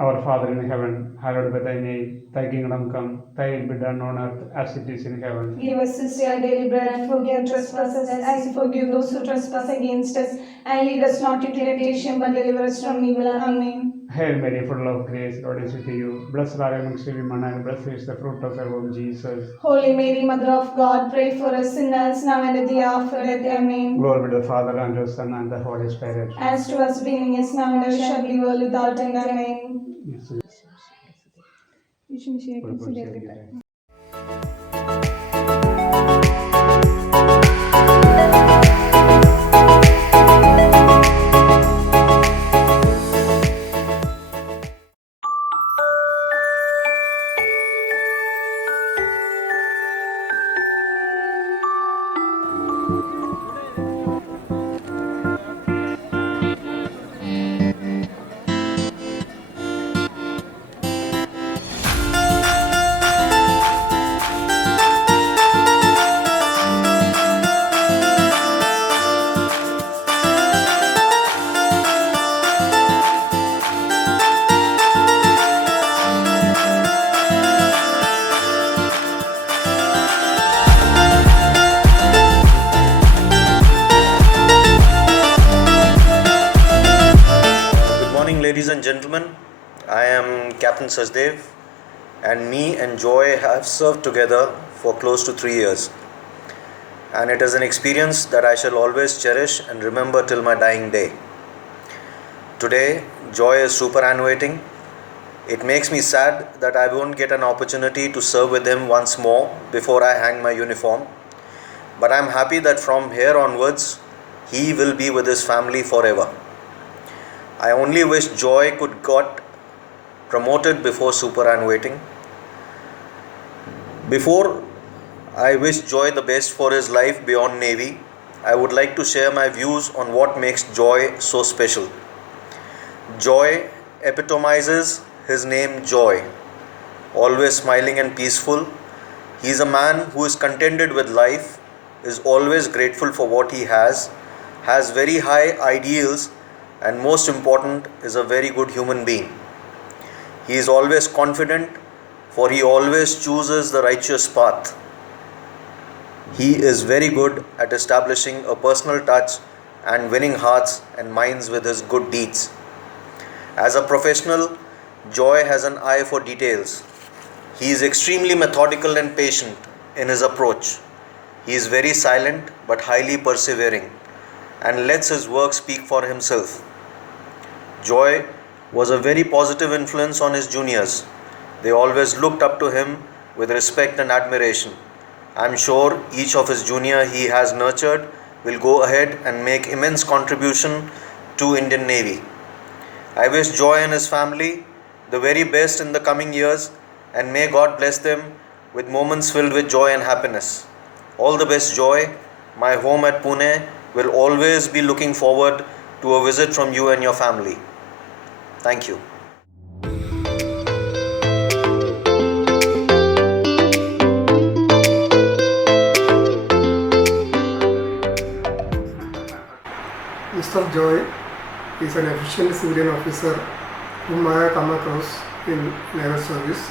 Our Father in heaven, hallowed be thy name. Thy kingdom come, thy will be done on earth as it is in heaven. Give us this day our daily bread, and forgive trespasses as we forgive those who trespass against us. And lead us not into temptation, but deliver us from evil. Amen. Hail Mary, full of grace, Lord is with you. Blessed are you amongst women, and blessed is the fruit of your womb, Jesus. Holy Mary, Mother of God, pray for us sinners, now and at the hour of our death. Amen. Glory be to the Father, and to the Son, and the Holy Spirit. As to us beginning is now and ever shall be, world without end. Amen. Ladies and gentlemen, I am Captain Sajdev, and me and Joy have served together for close to 3 years, and it is an experience that I shall always cherish and remember till my dying day. Today, Joy is superannuating. It makes me sad that I won't get an opportunity to serve with him once more before I hang my uniform, but I am happy that from here onwards, he will be with his family forever. I only wish Joy could got promoted before superannuating. Before I wish Joy the best for his life beyond Navy, I would like to share my views on what makes Joy so special. Joy epitomizes his name Joy, always smiling and peaceful. He is a man who is contented with life, is always grateful for what he has very high ideals, and most important, is a very good human being. He is always confident, for he always chooses the righteous path. He is very good at establishing a personal touch and winning hearts and minds with his good deeds. As a professional, Joy has an eye for details. He is extremely methodical and patient in his approach. He is very silent but highly persevering and lets his work speak for himself. Joy was a very positive influence on his juniors. They always looked up to him with respect and admiration. I am sure each of his junior he has nurtured will go ahead and make immense contribution to Indian Navy. I wish Joy and his family the very best in the coming years, and may God bless them with moments filled with joy and happiness. All the best, Joy. My home at Pune will always be looking forward to a visit from you and your family. Thank you. Mr. Joy is an efficient civilian officer whom I have come across in naval service.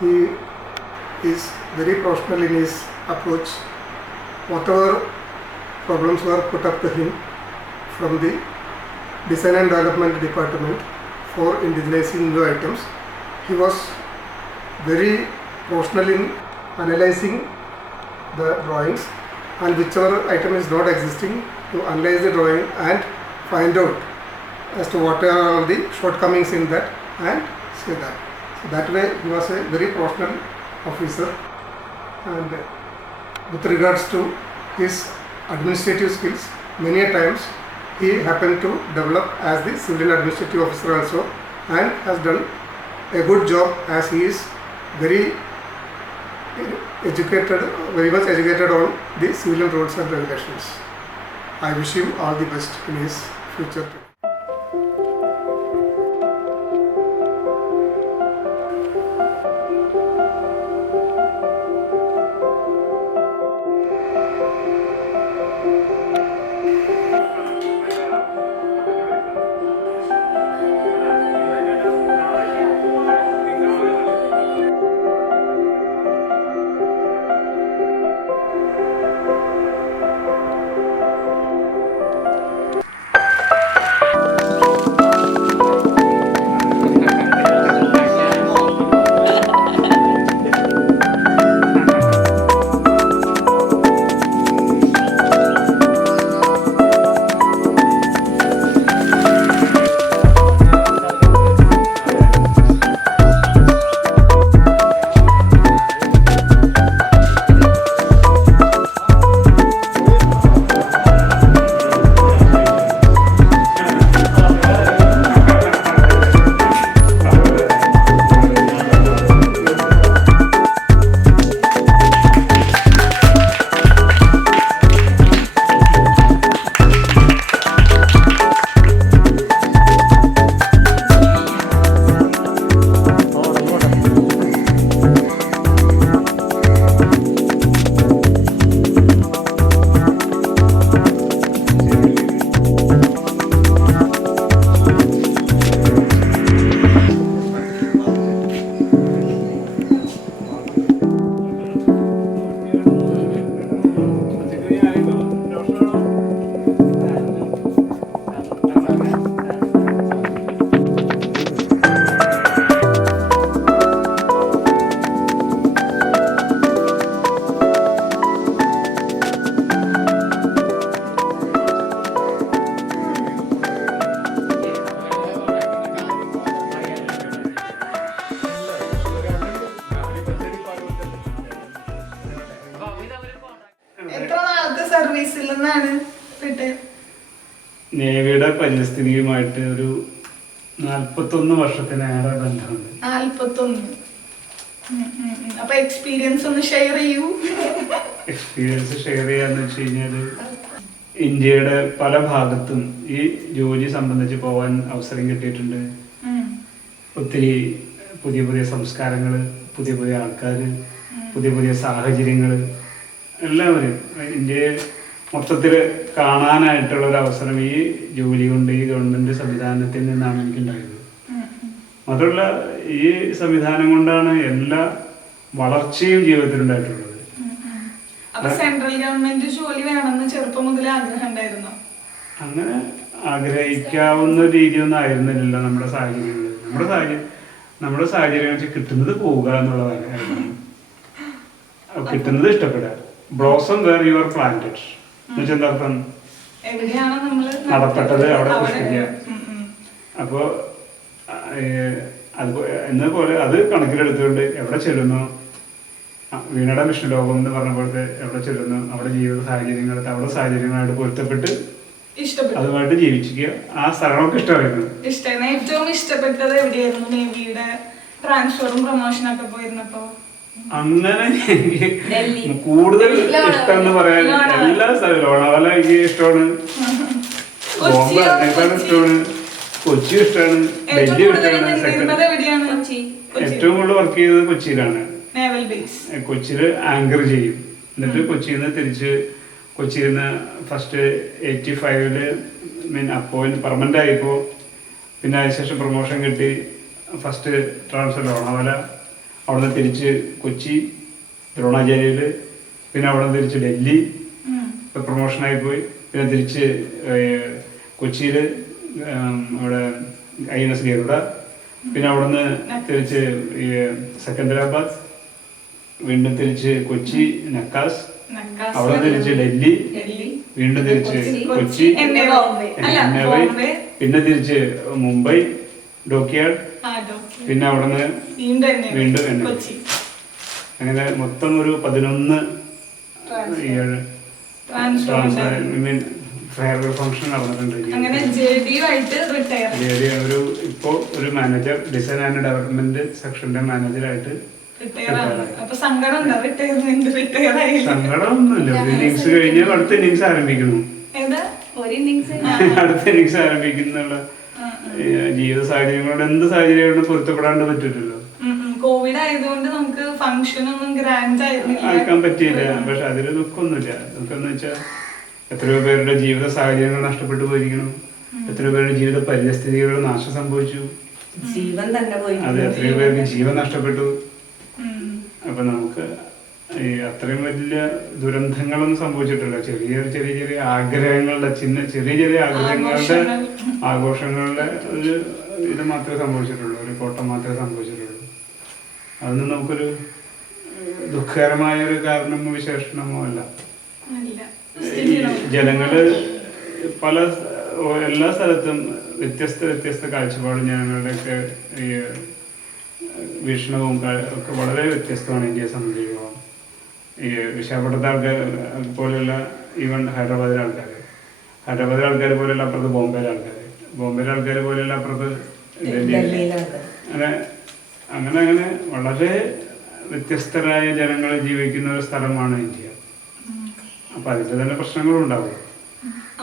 He is very professional in his approach. Whatever problems were put up to him from the design and development department for indigenizing new items, he was very professional in analyzing the drawings, and whichever item is not existing, to analyze the drawing and find out as to what are the shortcomings in that and say that. So that way he was a very professional officer. And with regards to his administrative skills, many a times he happened to develop as the civilian administrative officer also, and has done a good job as he is very educated, very much educated on the civilian rules and regulations. I wish him all the best in his future too. സർവീസിൽ നിന്നാണ് retire? നേവിയുടെ പരിസ്ഥിതിയുമായിട്ട് ഒരു 41 വർഷത്തിനേറെ ബന്ധമുണ്ട്. 41. അപ്പൊ experience ഒന്ന് share ചെയ്യൂ. Experience share ചെയ്യാന്ന് വെച്ച് കഴിഞ്ഞാൽ, ഇന്ത്യയുടെ പല ഭാഗത്തും ഈ ജോലി സംബന്ധിച്ച് പോകാൻ അവസരം കിട്ടിയിട്ടുണ്ട്. ഒത്തിരി പുതിയ പുതിയ സംസ്കാരങ്ങൾ, പുതിയ പുതിയ ആൾക്കാർ, പുതിയ പുതിയ സാഹചര്യങ്ങൾ, എല്ലാവരും ഇന്ത്യയെ മൊത്തത്തിൽ കാണാനായിട്ടുള്ള ഒരു അവസരം ഈ ജോലി കൊണ്ട്, ഈ ഗവൺമെൻറ് സംവിധാനത്തിൽ നിന്നാണ് എനിക്കുണ്ടായത്. മാത്രമല്ല ഈ സംവിധാനം കൊണ്ടാണ് എല്ലാ വളർച്ചയും ജീവിതത്തിലുണ്ടായിട്ടുള്ളത്. അപ്പൊ സെൻട്രൽ ഗവൺമെന്റ് ജോലി വേണമെന്ന് ചെറുപ്പം മുതലേ ആഗ്രഹം ഉണ്ടായിരുന്നു. അങ്ങനെ ആഗ്രഹിക്കാവുന്ന രീതിയൊന്നും ആയിരുന്നില്ലല്ലോ നമ്മുടെ സാഹചര്യം വെച്ച് കിട്ടുന്നത് പോവുക എന്നുള്ളതാണ്. കിട്ടുന്നത് ഇഷ്ടപ്പെടുക. Blossom where you are planted എന്നുവെച്ചാൽ എന്താ അർത്ഥം? എവിടെയാണോ നമ്മള് നടപ്പെട്ടത് അവിടെ പുഷ്പിക്കുക. അപ്പോ എന്നപോലെ അത് കണക്കിലെടുത്തുകൊണ്ട് എവിടെ ചെല്ലുന്നു, വീണയുടെ മിഷൻ ലോകം എന്ന് പറഞ്ഞപ്പോഴത്തെ എവിടെ ചെല്ലുന്നു അവിടെ ജീവിത സാഹചര്യങ്ങളായിട്ട് അവിടെ സാഹചര്യങ്ങളായിട്ട് പൊരുത്തപ്പെട്ട് അതുമായിട്ട് ജീവിക്കുക. ആ സ്ഥലമൊക്കെ ഇഷ്ടമായിരുന്നു. ഏറ്റവും ഇഷ്ടപ്പെട്ടത് എവിടെയായിരുന്നു? നേവിയുടെ ട്രാൻസ്ഫറും പ്രൊമോഷനൊക്കെ പോയിരുന്നപ്പോ അങ്ങനെ എനിക്ക് കൂടുതൽ ഇഷ്ടം എന്ന് പറയാൻ എല്ലാ സ്ഥലവും ലോണാവാല എനിക്ക് ഇഷ്ടമാണ്, ബോംബെ ഇഷ്ടമാണ്, കൊച്ചി ഇഷ്ടമാണ്, ഡൽഹി ഇഷ്ടമാണ്. ഏറ്റവും കൂടുതൽ വർക്ക് ചെയ്തത് കൊച്ചിയിലാണ്. കൊച്ചിയിൽ ആങ്കർ ചെയ്യും. എന്നിട്ട് കൊച്ചിയിൽ നിന്ന് തിരിച്ച് കൊച്ചിയിൽ നിന്ന് ഫസ്റ്റ് 85 മീൻ അപ്പോയിന്റ് പെർമനന്റ് ആയിപ്പോ പിന്നെ അതിനുശേഷം പ്രൊമോഷൻ കിട്ടി. ഫസ്റ്റ് ട്രാൻസ്ഫർ ലോണാവാല, അവിടെ നിന്ന് തിരിച്ച് കൊച്ചി ദ്രോണാചാര്യയില്, പിന്നെ അവിടെ നിന്ന് തിരിച്ച് ഡൽഹി പ്രൊമോഷനായി പോയി. പിന്നെ തിരിച്ച് കൊച്ചിയിൽ അവിടെ INS ഗരുഡ, പിന്നെ അവിടെ നിന്ന് തിരിച്ച് സെക്കന്ദരാബാദ്, വീണ്ടും തിരിച്ച് കൊച്ചി നക്കാസ്, അവിടെ തിരിച്ച് ഡൽഹി, വീണ്ടും തിരിച്ച് കൊച്ചി, പിന്നെ തിരിച്ച് മുംബൈ ഡോക്യാർഡ്, പിന്നെ അവിടെ നിന്ന് വീണ്ടും അങ്ങനെ മൊത്തം ഒരു 11 ഫെയർവെൽ ഫംഗ്ഷൻ നടന്നിട്ടുണ്ട്. ഒരു ഇപ്പോ ഒരു മാനേജർ, ഡിസൈൻ ആൻഡ് ഡെവലപ്മെന്റ് സെക്ഷന്റെ മാനേജറായിട്ട്. സങ്കടമൊന്നുമില്ല. ഒരു ഇന്നിങ്സ് കഴിഞ്ഞാൽ അടുത്ത ഇന്നിങ്സ് ആരംഭിക്കുന്നു. അടുത്ത ഇന്നിങ്സ് ആരംഭിക്കുന്നുള്ള ജീവിത സാഹചര്യങ്ങളോട് എന്ത് സാഹചര്യങ്ങളോട് പൊരുത്തപ്പെടാണ്ട് പറ്റില്ലല്ലോ. കോവിഡ് ആയതുകൊണ്ട് നമുക്ക് ഫംഗ്ഷൻ ഒന്നും ഗ്രാൻഡ് ആക്കാൻ പറ്റിയില്ല. പക്ഷെ അതിൽ ദുഃഖമൊന്നുമില്ല. ദുഃഖം എന്ന് വെച്ചാൽ എത്രയോ പേരുടെ ജീവിത സാഹചര്യങ്ങൾ നഷ്ടപ്പെട്ടു പോയിരിക്കണം, എത്രയോ പേരുടെ ജീവിത പരിസ്ഥിതികളുടെ നാശം സംഭവിച്ചു, അത് എത്രയോ പേർക്ക് ജീവൻ നഷ്ടപ്പെട്ടു. അപ്പൊ നമുക്ക് ഈ അത്രയും വലിയ ദുരന്തങ്ങളൊന്നും സംഭവിച്ചിട്ടില്ല. ചെറിയ ചെറിയ ആഗ്രഹങ്ങളുടെ ചെറിയ ആഗ്രഹങ്ങളുടെ ആഘോഷങ്ങളുടെ ഒരു ഇത് മാത്രമേ സംഭവിച്ചിട്ടുള്ളൂ, ഒരു കോട്ടം മാത്രമേ സംഭവിച്ചിട്ടുള്ളൂ. അതൊന്നും നമുക്കൊരു ദുഃഖകരമായ ഒരു കാരണമോ വിശേഷണമോ അല്ല. ജനങ്ങള് എല്ലാ സ്ഥലത്തും വ്യത്യസ്ത കാഴ്ചപ്പാടും ജനങ്ങളുടെയൊക്കെ ഈ വീക്ഷണവും ഒക്കെ വളരെ വ്യത്യസ്തമാണ് ഇന്ത്യയെ സംബന്ധിച്ചിടത്തോളം. ഈ വിശാഖപട്ടണത്തെ ആൾക്കാർ പോലെയുള്ള ഈവൻ ഹൈദരാബാദിലെ ആൾക്കാർ പോലെയുള്ള അപ്പുറത്ത് ബോംബെയിലെ ആൾക്കാർ പോലെയുള്ള അപ്പുറത്ത് അങ്ങനെ വളരെ വ്യത്യസ്തരായ ജനങ്ങൾ ജീവിക്കുന്ന ഒരു സ്ഥലമാണ് ഇന്ത്യ. അപ്പൊ അതിന്റെ തന്നെ പ്രശ്നങ്ങളും ഉണ്ടാവും.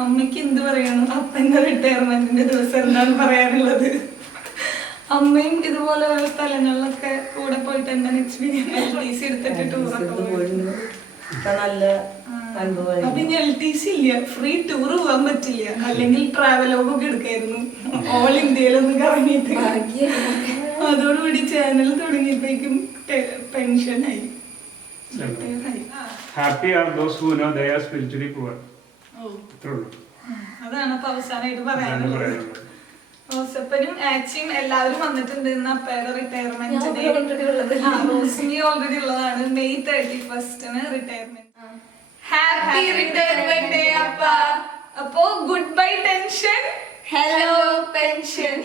അമ്മയ്ക്ക് എന്ത് പറയണം? അപ്പന്റെ റിട്ടയർമെന്റിന്റെ ദിവസം എന്താണ് പറയാനുള്ളത്? അമ്മയും ഇതുപോലെ ഓരോ സ്ഥലങ്ങളിലൊക്കെ കൂടെ പോയിട്ട് എന്താണ് എക്സ്പീരിയൻസ്? LTC എടുത്തിട്ട് ടൂറൊക്കെ പോയിരുന്നു. അപ്പൊ ഇനി LTC ഇല്ല, ഫ്രീ ടൂർ പോകാൻ പറ്റില്ല, അല്ലെങ്കിൽ ട്രാവലോഗൊക്കെ എടുക്കായിരുന്നു ഓൾ ഇന്ത്യയിലൊന്നും കറങ്ങിയിട്ട്. അതോടുകൂടി channel തുടങ്ങിയപ്പോഴേക്കും പെൻഷനായി. Happy are those who know they are spiritually poor. അതാണ് അപ്പൊ അവസാനമായിട്ട് പറയാനുള്ളത്. റോസപ്പനും ആച്ചിയും എല്ലാവരും വന്നിട്ടുണ്ട്. അപ്പയുടെ റിട്ടയർമെന്റ് റോസ്മി ഓൾറെഡി ഉള്ളതാണ്. May 31 retirement. Happy retirement day അപ്പ. അപ്പോ good bye tension, hello pension.